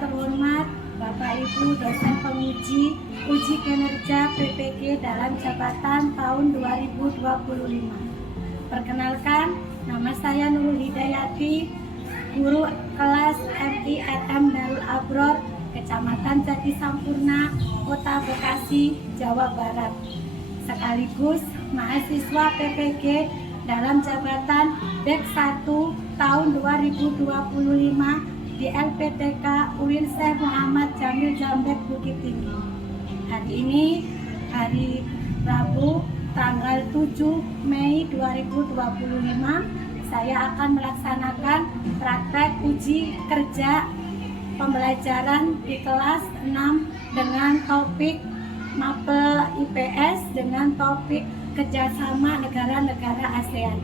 terhormat Bapak Ibu dosen penguji uji kinerja PPG dalam jabatan tahun 2025. Perkenalkan, nama saya Nurul Hidayati, guru kelas MIRM Darul Abror, Kecamatan Jati Sampurna, Kota Bekasi, Jawa Barat. Sekaligus mahasiswa PPG dalam jabatan Dek 1 tahun 2025 di LPTK UIN Syekh Muhammad Jamil Jambek Bukit Tinggi. Hari ini hari Rabu tanggal 7 Mei 2025 saya akan melaksanakan praktek uji kerja pembelajaran di kelas 6 dengan topik Mapel IPS dengan topik kerjasama negara-negara ASEAN.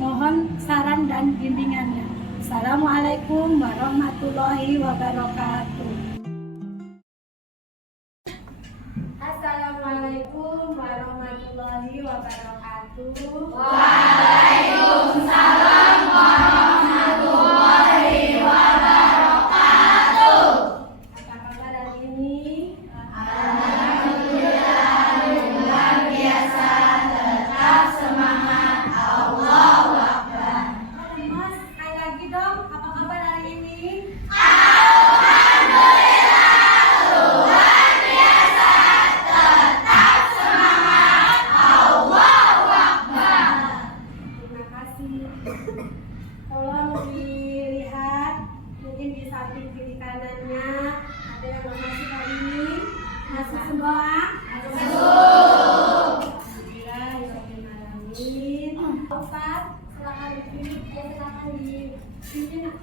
Mohon saran dan bimbingannya. Assalamualaikum warahmatullahi wabarakatuh. Assalamualaikum warahmatullahi wabarakatuh. Waalaikumsalam warahmatullahi wabarakatuh. Apa kabar hari ini? Alhamdulillah, luar biasa, tetap semangat, Allahu Akbar. Mas, sekali lagi dong, apa kabar hari ini? Alhamdulillah, luar biasa, tetap semangat, Allahu Akbar. Terima kasih. Tolong dilihat, mungkin di samping kiri kanannya ada yang masuk hari ini. Masuk semua? Masuk. Bismillahirrahmanirrahim. Ustaz, silakan dipimpin. Silakan dipimpin.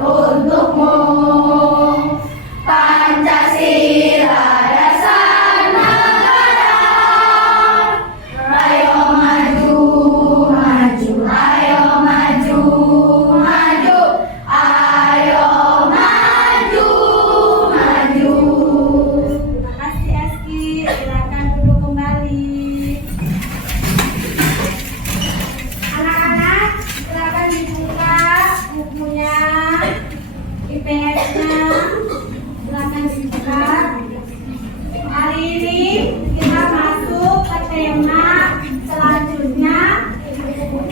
Untukmu Pancasila dasar negara. Ayo maju, maju, ayo maju, maju, ayo maju, maju. Terima kasih Eski. Silakan duduk kembali. Anak-anak, silakan dibuka bukunya, IPS-nya. Silakan dibuka. Hari ini kita masuk ke tema selanjutnya,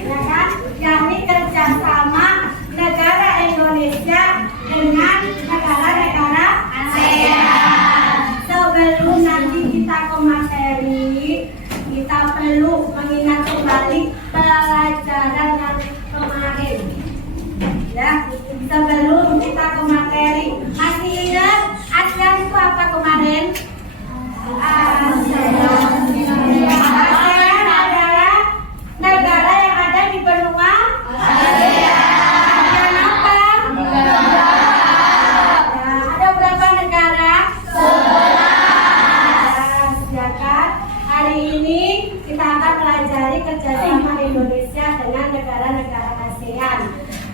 ya kan? Yakni kerjasama negara Indonesia dengan negara-negara ASEAN. Sebelum nanti kita ke materi, kita perlu mengingat kembali pelajaran yang kemarin. Ya, sebelum kita ke materi, masih ingat ASEAN itu apa kemarin? ASEAN adalah negara yang ada di benua ASEAN apa? Ya, ada berapa negara? 11. Ya kan? Hari ini kita akan pelajari kerjasama Indonesia dengan negara-negara ASEAN.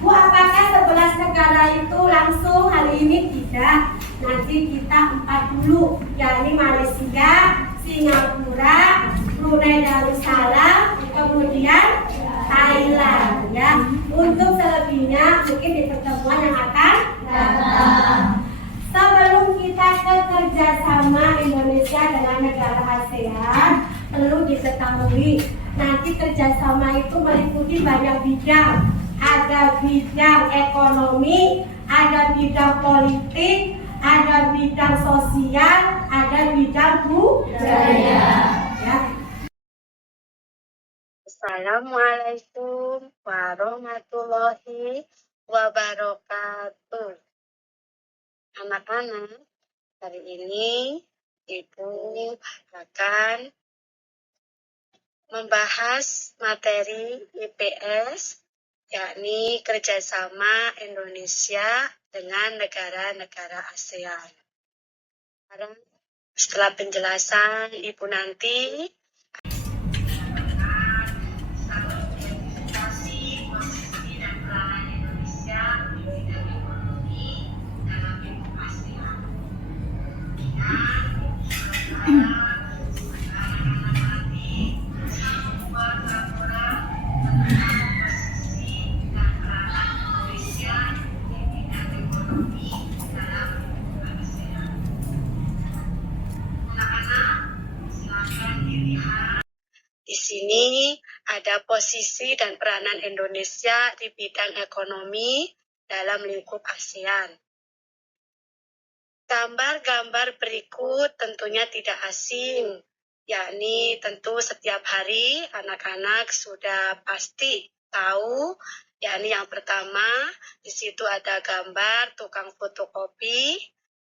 Bu, apakah 11 negara itu langsung hari ini? Tidak. Nanti kita 4 dulu, yakni Malaysia, Singapura, Brunei Darussalam, kemudian Thailand. Ya, untuk selebihnya mungkin di pertemuan yang akan datang. Sebelum kita ke kerjasama Indonesia dengan negara ASEAN, perlu diketahui nanti kerjasama itu meliputi banyak bidang. Ada bidang ekonomi, ada bidang politik, ada bidang sosial, ada bidang budaya. Ya. Assalamualaikum warahmatullahi wabarakatuh. Anak-anak, hari ini Ibu akan membahas materi IPS yakni kerjasama Indonesia dengan negara-negara ASEAN. Setelah penjelasan Ibu nanti, di sini ada posisi dan peranan Indonesia di bidang ekonomi dalam lingkup ASEAN. Gambar-gambar berikut tentunya tidak asing, yakni tentu setiap hari anak-anak sudah pasti tahu, yakni yang pertama di situ ada gambar tukang fotokopi,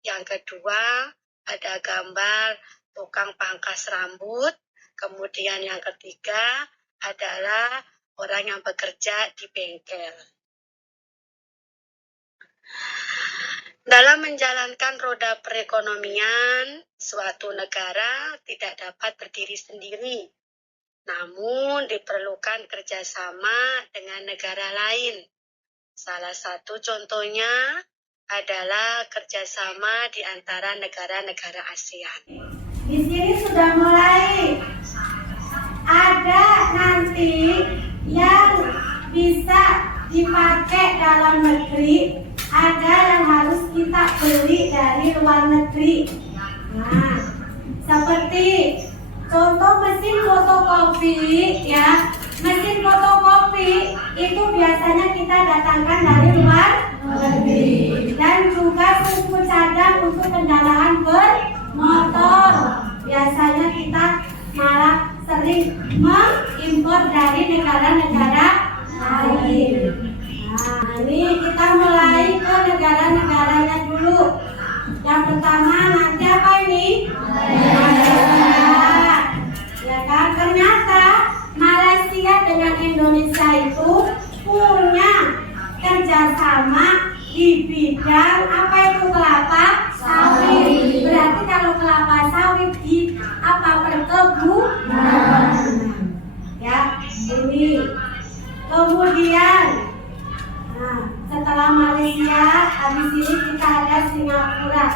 yang kedua ada gambar tukang pangkas rambut, kemudian yang ketiga adalah orang yang bekerja di bengkel. Dalam menjalankan roda perekonomian, suatu negara tidak dapat berdiri sendiri, namun diperlukan kerjasama dengan negara lain. Salah satu contohnya adalah kerjasama di antara negara-negara ASEAN. Di sini sudah mulai ada nanti yang bisa dipakai dalam negeri, ada yang harus kita beli dari luar negeri. Nah, seperti contoh mesin fotokopi ya. Mesin fotokopi itu biasanya kita datangkan dari luar negeri. Dan juga suku cadang untuk kendaraan bermotor. Biasanya kita malah sering mengimpor dari negara-negara lain. Nah, ini kita mulai ke negara-negaranya dulu. Yang pertama nanti apa ini? Malaysia. Ya kan, ternyata Malaysia dengan Indonesia itu punya kerjasama di bidang apa itu kelapa sawit. Berarti kalau kelapa sawit di apa perkebunan. Ya, ini. Kemudian, nah, setelah Malaysia, habis ini kita ada Singapura.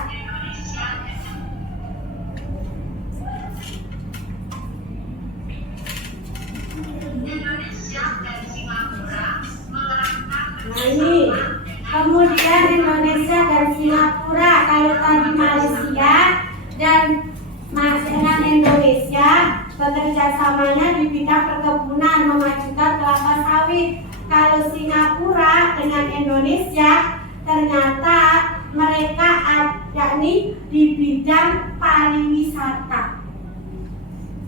Nah ini, kemudian Indonesia dan Singapura. Kalau tadi Malaysia dan dengan Indonesia bekerja samanya di bidang perkebunan memajukan kelapa sawit. Kalau Singapura dengan Indonesia ternyata mereka yakni di bidang pariwisata.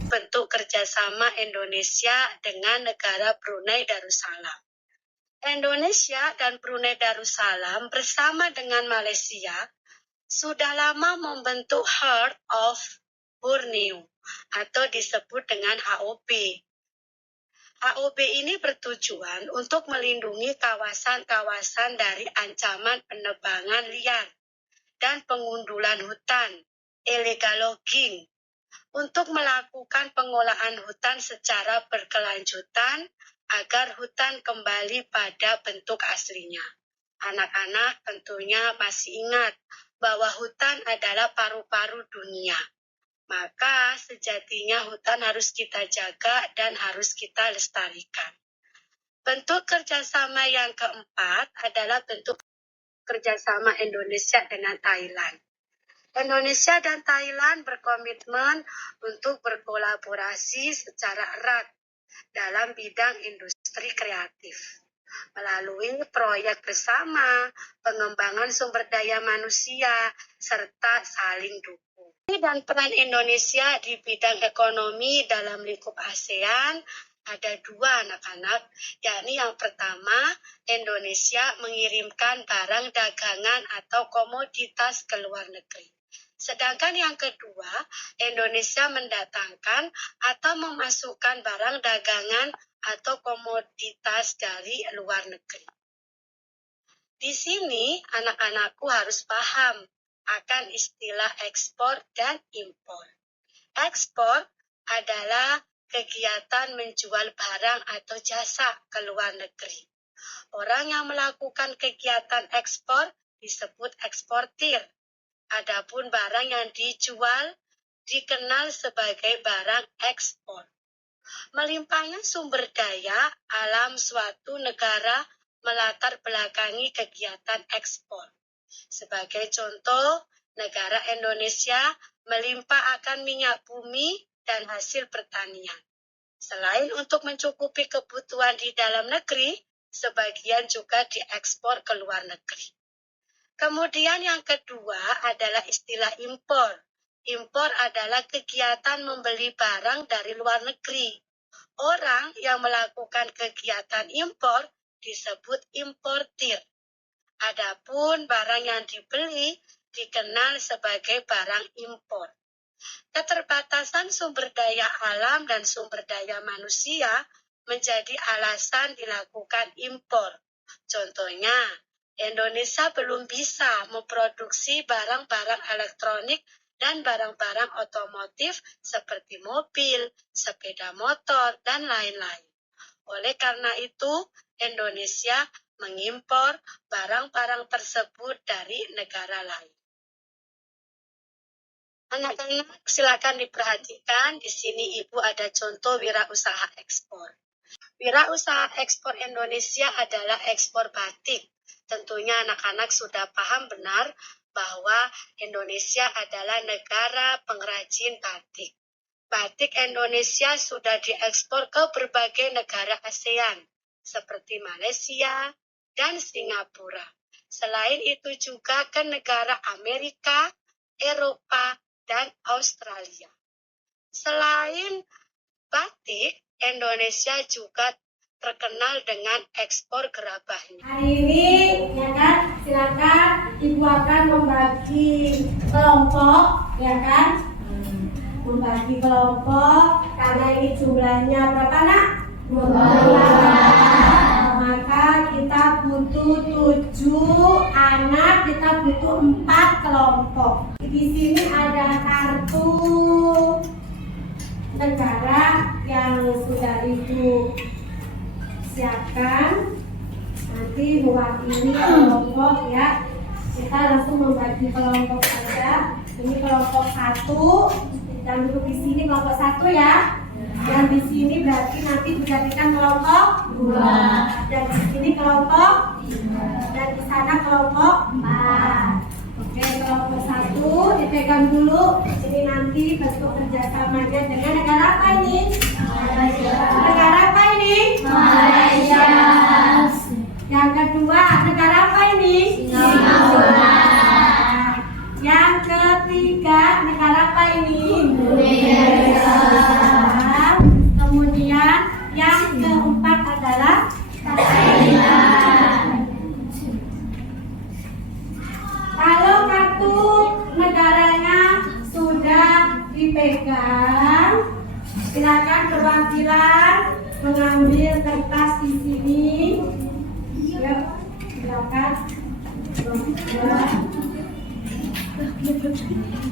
Bentuk kerjasama Indonesia dengan negara Brunei Darussalam. Indonesia dan Brunei Darussalam bersama dengan Malaysia sudah lama membentuk Heart of Borneo atau disebut dengan HOB. HOB ini bertujuan untuk melindungi kawasan-kawasan dari ancaman penebangan liar dan pengundulan hutan, illegal logging, untuk melakukan pengolahan hutan secara berkelanjutan agar hutan kembali pada bentuk aslinya. Anak-anak tentunya masih ingat bahwa hutan adalah paru-paru dunia. Maka sejatinya hutan harus kita jaga dan harus kita lestarikan. Bentuk kerjasama yang keempat adalah bentuk kerjasama Indonesia dengan Thailand. Indonesia dan Thailand berkomitmen untuk berkolaborasi secara erat dalam bidang industri kreatif melalui proyek bersama, pengembangan sumber daya manusia, serta saling dukung. Dan peran Indonesia di bidang ekonomi dalam lingkup ASEAN ada dua anak-anak, yakni yang pertama, Indonesia mengirimkan barang dagangan atau komoditas ke luar negeri. Sedangkan yang kedua, Indonesia mendatangkan atau memasukkan barang dagangan atau komoditas dari luar negeri. Di sini anak-anakku harus paham akan istilah ekspor dan impor. Ekspor adalah kegiatan menjual barang atau jasa ke luar negeri. Orang yang melakukan kegiatan ekspor disebut eksportir. Adapun barang yang dijual dikenal sebagai barang ekspor. Melimpahnya sumber daya alam suatu negara melatar belakangi kegiatan ekspor. Sebagai contoh, negara Indonesia melimpah akan minyak bumi dan hasil pertanian. Selain untuk mencukupi kebutuhan di dalam negeri, sebagian juga diekspor ke luar negeri. Kemudian yang kedua adalah istilah impor. Impor adalah kegiatan membeli barang dari luar negeri. Orang yang melakukan kegiatan impor disebut importir. Adapun barang yang dibeli dikenal sebagai barang impor. Keterbatasan sumber daya alam dan sumber daya manusia menjadi alasan dilakukan impor. Contohnya, Indonesia belum bisa memproduksi barang-barang elektronik dan barang-barang otomotif seperti mobil, sepeda motor, dan lain-lain. Oleh karena itu, Indonesia mengimpor barang-barang tersebut dari negara lain. Anak-anak, silakan diperhatikan. Di sini Ibu ada contoh wirausaha ekspor. Wirausaha ekspor Indonesia adalah ekspor batik. Tentunya anak-anak sudah paham benar bahwa Indonesia adalah negara pengrajin batik. Batik Indonesia sudah diekspor ke berbagai negara ASEAN, seperti Malaysia dan Singapura. Selain itu juga ke negara Amerika, Eropa, dan Australia. Selain batik, Indonesia juga terkenal dengan ekspor gerabahnya. Hari ini, ya kan, silakan Ibu akan membagi kelompok, ya kan, membagi kelompok. Karena ini jumlahnya berapa, nak? 12. Maka kita butuh 7 anak, kita butuh 4 kelompok. Di sini ada kartu negara yang sudah Ibu siapkan. Nanti mewakili kelompok, ya. Kita langsung membagi kelompok saja. Ini kelompok 1. Yang duduk di sini kelompok 1, ya. Yang di sini berarti nanti dijadikan kelompok 2. Dan di sini kelompok 3. Dan di sana kelompok 4. Oke, kelompok 1 dipegang dulu. Ini nanti bentuk kerjasamanya dengan negara apa ini? Malaysia. Negara apa ini? Malaysia. Yang kedua, negara apa ini? Singapura. Yang ketiga, negara apa ini? Indonesia. Kemudian yang keempat adalah Thailand. Kalau kartu negaranya sudah dipegang, silakan perwakilan mengambil kertas di sini. Yuk, silakan.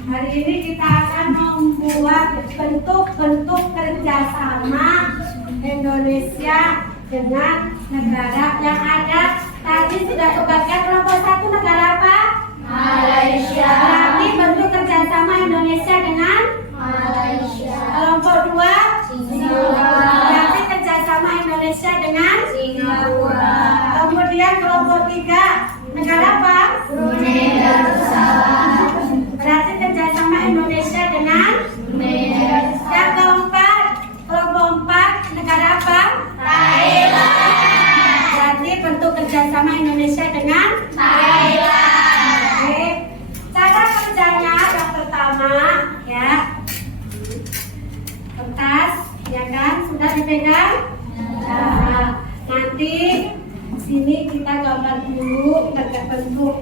Hari ini kita akan membuat bentuk-bentuk kerjasama Indonesia dengan negara yang ada. Tadi sudah kebagian kelompok 1 negara apa? Malaysia. Berarti bentuk kerjasama Indonesia dengan Malaysia. Kelompok 2? Singapura. Berarti kerjasama Indonesia dengan Singapura. Kemudian kelompok 3 negara apa? Brunei Darussalam. Berarti kerjasama Indonesia dengan Brunei Darussalam. Yang keempat, kelompok 4 negara apa? Thailand. Berarti bentuk kerjasama Indonesia dengan Thailand. Oke. Cara kerjanya yang pertama, ya, kertas, ya kan, sudah dipegang. Nah, nanti sini kita gambar dulu bentuk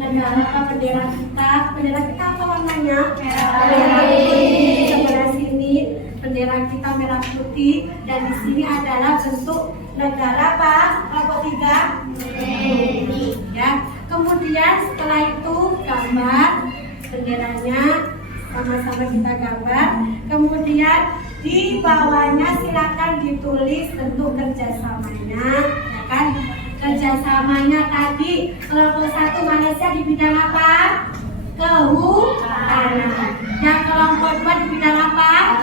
negara apa bendera kita? Bendera kita apa warnanya? Merah putih. Sebelah sini bendera kita merah putih dan di sini adalah bentuk negara apa? Kelompok 3. Ya. Kemudian setelah itu gambar benderanya, sama-sama kita gambar. Kemudian di bawahnya silakan ditulis bentuk kerjasamanya, ya kan? Kerjasamanya tadi kelompok 1 Malaysia di bidang apa? Kehutanan. Yang kelompok 2 di bidang apa?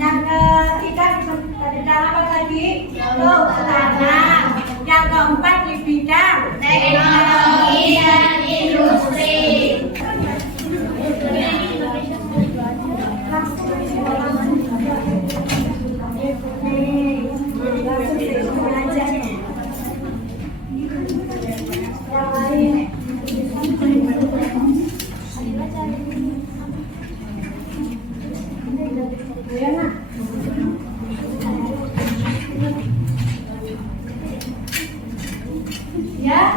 Yang ketiga di bidang apa tadi? Kehutanan. Yang keempat di bidang teknologi dan industri. Ya.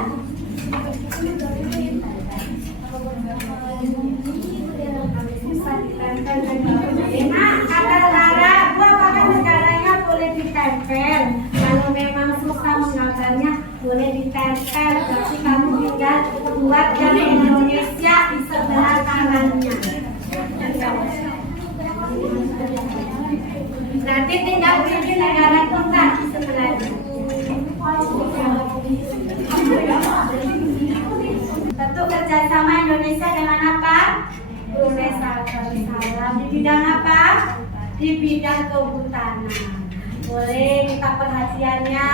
Kata Lara, apakah negaranya boleh ditempel? Kalau memang susah menggambarnya, boleh ditempel. Tapi kamu tinggal buat yang Indonesia di sebelah kanannya. Nanti tinggal pilih negara kita di sebelahnya. Bentuk kerjasama Indonesia dengan apa? Brunei Darussalam. Di bidang apa? Di bidang kehutanan. Boleh minta perhatiannya.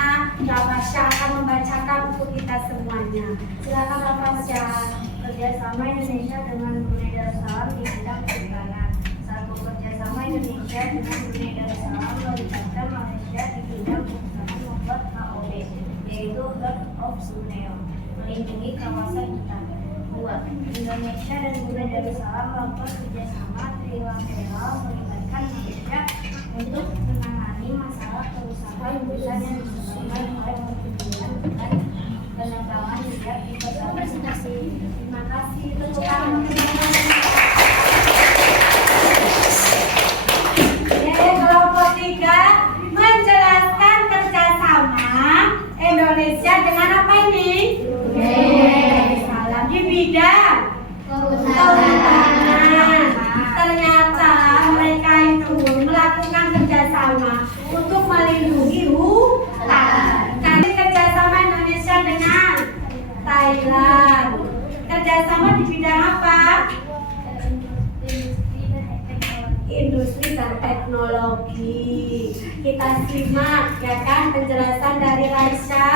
Kak Fasya akan membacakan untuk kita semuanya. Silakan Kak Fasya. Kerjasama Indonesia dengan Brunei Darussalam di bidang kehutanan. 1. Kerjasama Indonesia dengan Brunei Darussalam melibatkan Malaysia di bidang kehutanan membuat HOB, yaitu Heart of Borneo, melindungi kawasan hutan. 2. Indonesia dan Brunei Darussalam melakukan kerjasama trilateral melibatkan Malaysia untuk menangani masalah kerusakan hutan yang disebabkan oleh perkebunan dan penebangan liar di pesisir. Terima kasih. Tepuk tangan. Kelompok 3 menjelaskan kerjasama Indonesia dengan apa ini? Salam di bidang kehutanan. Ternyata mereka itu melakukan kerjasama untuk melindungi hutan. Kali kerjasama Indonesia dengan Thailand. Kerjasama di bidang apa? Industri dan teknologi. Kita simak ya kan penjelasan dari Raisya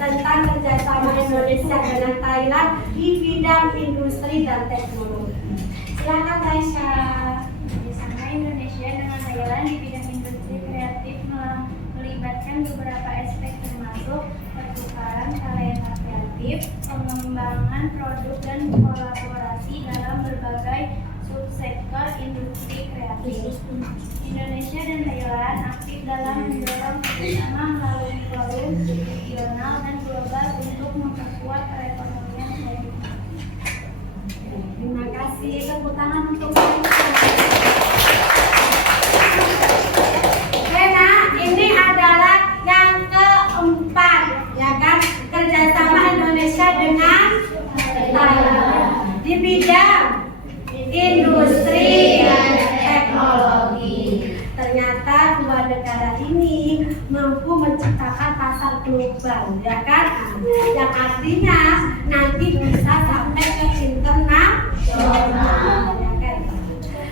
tentang kerjasama Indonesia dengan Thailand di bidang industri dan teknologi. Silakan Raisya. Kerjasama Indonesia dengan Thailand di bidang industri kreatif melibatkan beberapa aspek termasuk pertukaran karya kreatif, pengembangan produk dan kolaborasi dalam berbagai subsektor industri kreatif. Indonesia dan Thailand aktif dalam mendorong kerjasama melalui forum regional dan global untuk memperkuat perekonomian kreatif. Terima kasih. Tepuk tangan untuk saya. Nah, ini adalah yang keempat, ya kan? Kerjasama Indonesia dengan Thailand di bidang industri dan teknologi. Ternyata dua negara ini mampu menciptakan pasar global, ya kan? Yang artinya nanti bisa sampai ke internasional, ya kan?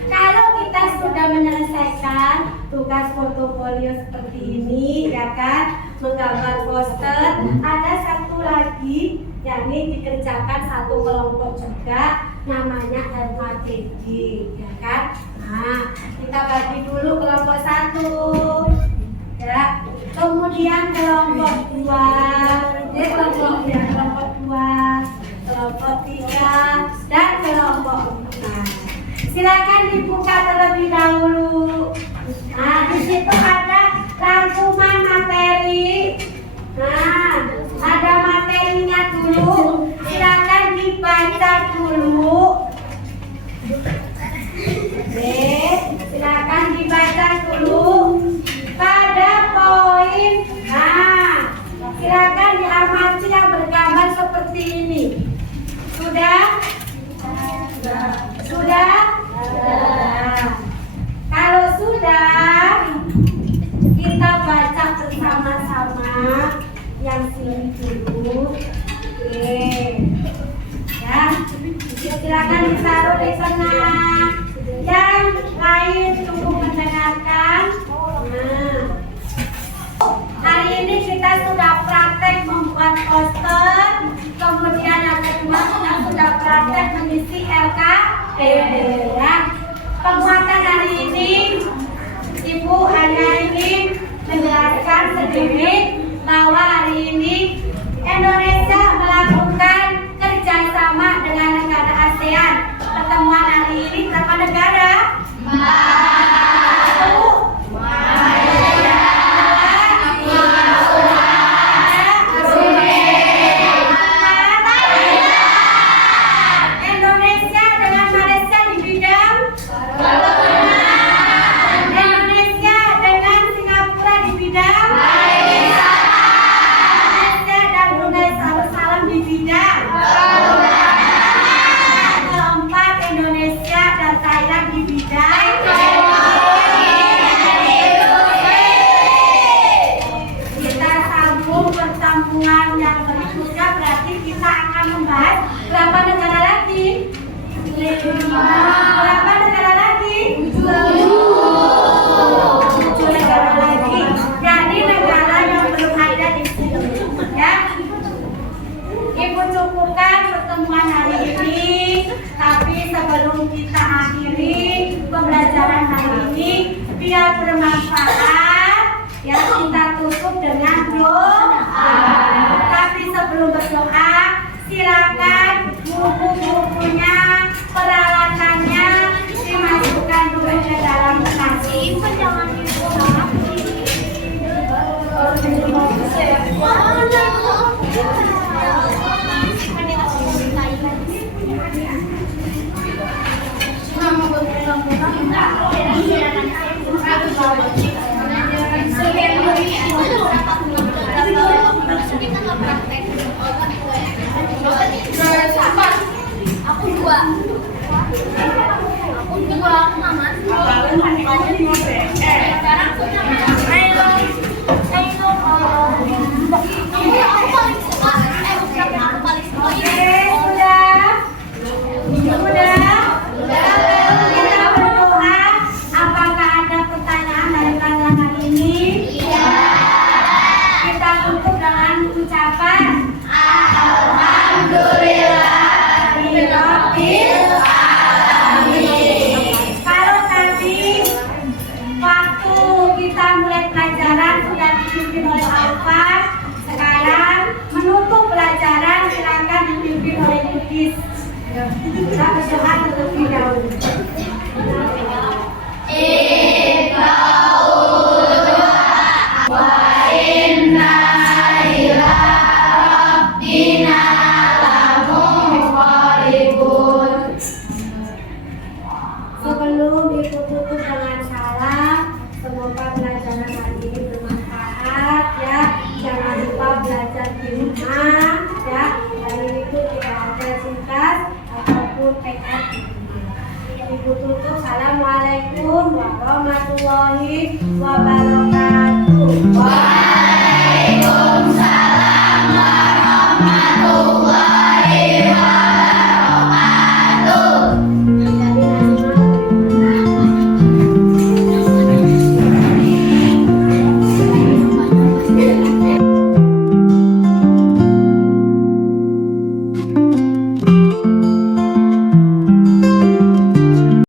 Kalau kita sudah menyelesaikan tugas portofolio seperti ini, ya kan, menggambar poster, ada satu lagi yakni dikerjakan satu kelompok juga, namanya LKTD, ya kan? Nah, kita bagi dulu kelompok 1, ya. Kemudian kelompok 2, kelompok 2, kelompok 3, dan kelompok 4. Silakan dibuka terlebih dahulu. Nah, di situ ada rangkuman materi. Nah, ada materinya dulu. panci yang bergambar seperti ini. Sudah? Sudah? Nah, kalau sudah, kita baca bersama-sama yang sini dulu. Oke. Ya. Silakan ditaruh di tengah. Yang lain tunggu mendengarkan. Nah. Hari ini kita sudah praktek membuat poster. Kemudian yang kedua kita sudah praktek mengisi LKPD. Ya. Penguatan hari ini Ibu hanya ingin menjelaskan sedikit bahwa hari ini Indonesia melakukan kerjasama dengan negara ASEAN. Pertemuan hari ini berapa negara? Satu. Indonesia dengan Malaysia di bidang Indonesia dengan Singapura di bidang Malaysia dan Brunei Darussalam di bidang keempat Indonesia dan Thailand di bidang kita sambung pertemuan yang berikutnya. Berarti kita akan membahas berapa negara lagi? 5. Berapa negara lagi? 7 negara lagi. Jadi negara yang belum ada di sini. Ya. Ibu cukupkan pertemuan hari ini. Tapi sebelum kita akhiri pembelajaran hari ini, biar bermanfaat, ya kita tutup dengan doa. Tapi sebelum berdoa, silakan buku-bukunya, peralatannya dimasukkan dulu ke dalam tas. Jangan dibuang. Aku dua, Mama. Sekarang punya Mama. Aku paling suka. Aku paling suka. Sudah? Kita berdoa. Apakah ada pertanyaan dari kalian hari ini? Iya. Kita tutup dengan ucapan Alhamdulillah. Kalau tadi waktu kita mulai pelajaran sudah dipimpin oleh Alfas, sekarang menutup pelajaran silakan dipimpin oleh Yudis. Kita berdoa terlebih dahulu. Sebelum Ibu tutup dengan salam, semoga pelajaran hari ini bermanfaat ya. Jangan lupa belajar di rumah ya. Hari itu tidak ada tugas ataupun PR di rumah. Ibu tutup. Assalamualaikum warahmatullahi wabarakatuh.